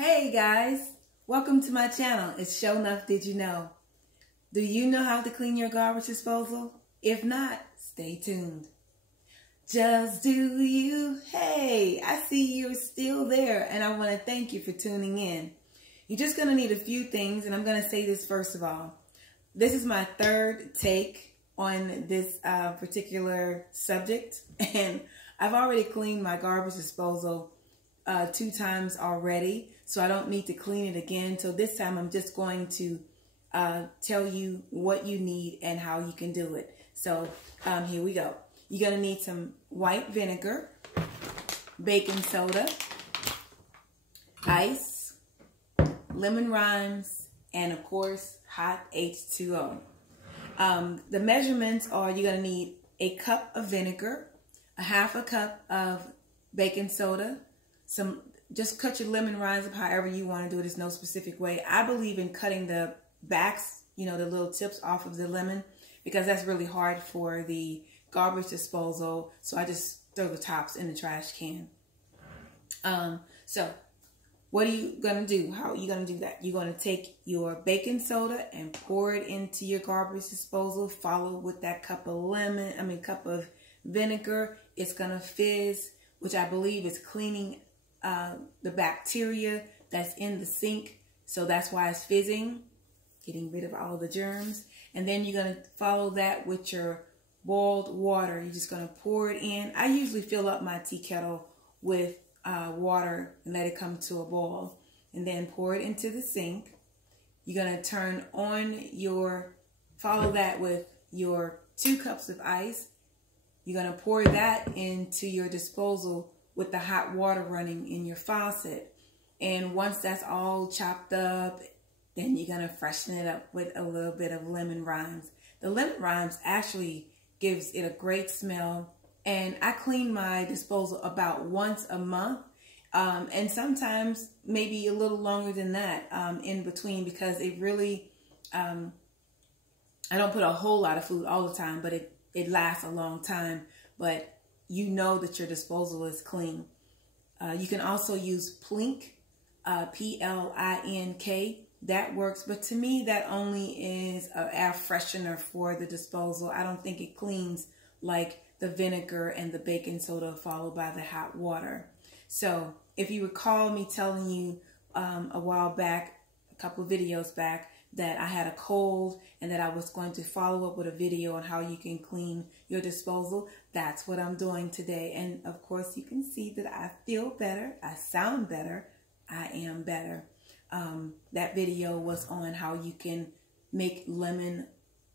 Hey guys, welcome to my channel. It's Shonuff. Did you know? Do you know how to clean your garbage disposal? If not, stay tuned. Just do you. Hey, I see you're still there and I want to thank you for tuning in. You're just going to need a few things, and I'm going to say this first of all. This is my third take on this particular subject, and I've already cleaned my garbage disposal 2 times already, so I don't need to clean it again. So this time I'm just going to tell you what you need and how you can do it. So here we go. You're going to need some white vinegar, baking soda, ice, lemon rinds, and of course hot H2O. The measurements are: you're going to need a cup of vinegar, a half a cup of baking soda, just cut your lemon rinds up however you want to do it. There's no specific way. I believe in cutting the backs, the little tips off of the lemon, because that's really hard for the garbage disposal. So I just throw the tops in the trash can. So what are you going to do? How are you going to do that? You're going to take your baking soda and pour it into your garbage disposal. Follow with that cup of vinegar. It's going to fizz, which I believe is cleaning the bacteria that's in the sink. So that's why it's fizzing, getting rid of all the germs. And then you're going to follow that with your boiled water. You're just going to pour it in. I usually fill up my tea kettle with water and let it come to a boil, and then pour it into the sink. You're going to follow that with your 2 cups of ice. You're going to pour that into your disposal with the hot water running in your faucet. And once that's all chopped up, then you're going to freshen it up with a little bit of lemon rinds. The lemon rinds actually gives it a great smell. And I clean my disposal about once a month. And sometimes maybe a little longer than that in between, because it really, I don't put a whole lot of food all the time, but it lasts a long time. But you know that your disposal is clean. You can also use Plink, P-L-I-N-K. That works, but to me that only is an air freshener for the disposal. I don't think it cleans like the vinegar and the baking soda followed by the hot water. So if you recall me telling you a while back, a couple of videos back, that I had a cold and that I was going to follow up with a video on how you can clean your disposal, that's what I'm doing today. And of course you can see that I feel better, I sound better, I am better. That video was on how you can make lemon,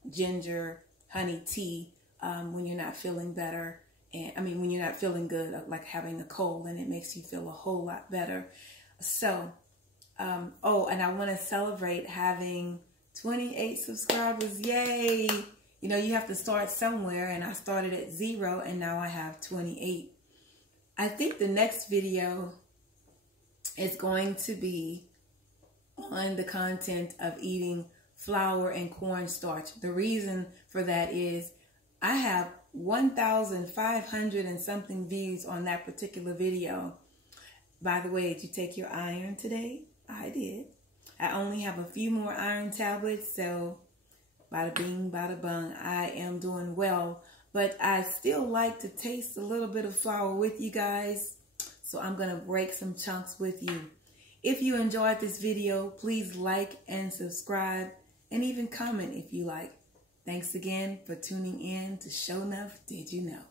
ginger, honey tea when you're not feeling better. And when you're not feeling good, like having a cold, and it makes you feel a whole lot better. So, oh, and I want to celebrate having 28 subscribers. Yay! You have to start somewhere, and I started at 0, and now I have 28. I think the next video is going to be on the content of eating flour and cornstarch. The reason for that is I have 1,500 and something views on that particular video. By the way, did you take your iron today? I did. I only have a few more iron tablets, so bada bing, bada bung, I am doing well. But I still like to taste a little bit of flour with you guys, so I'm going to break some chunks with you. If you enjoyed this video, please like and subscribe, and even comment if you like. Thanks again for tuning in to Shonuff. Did you know?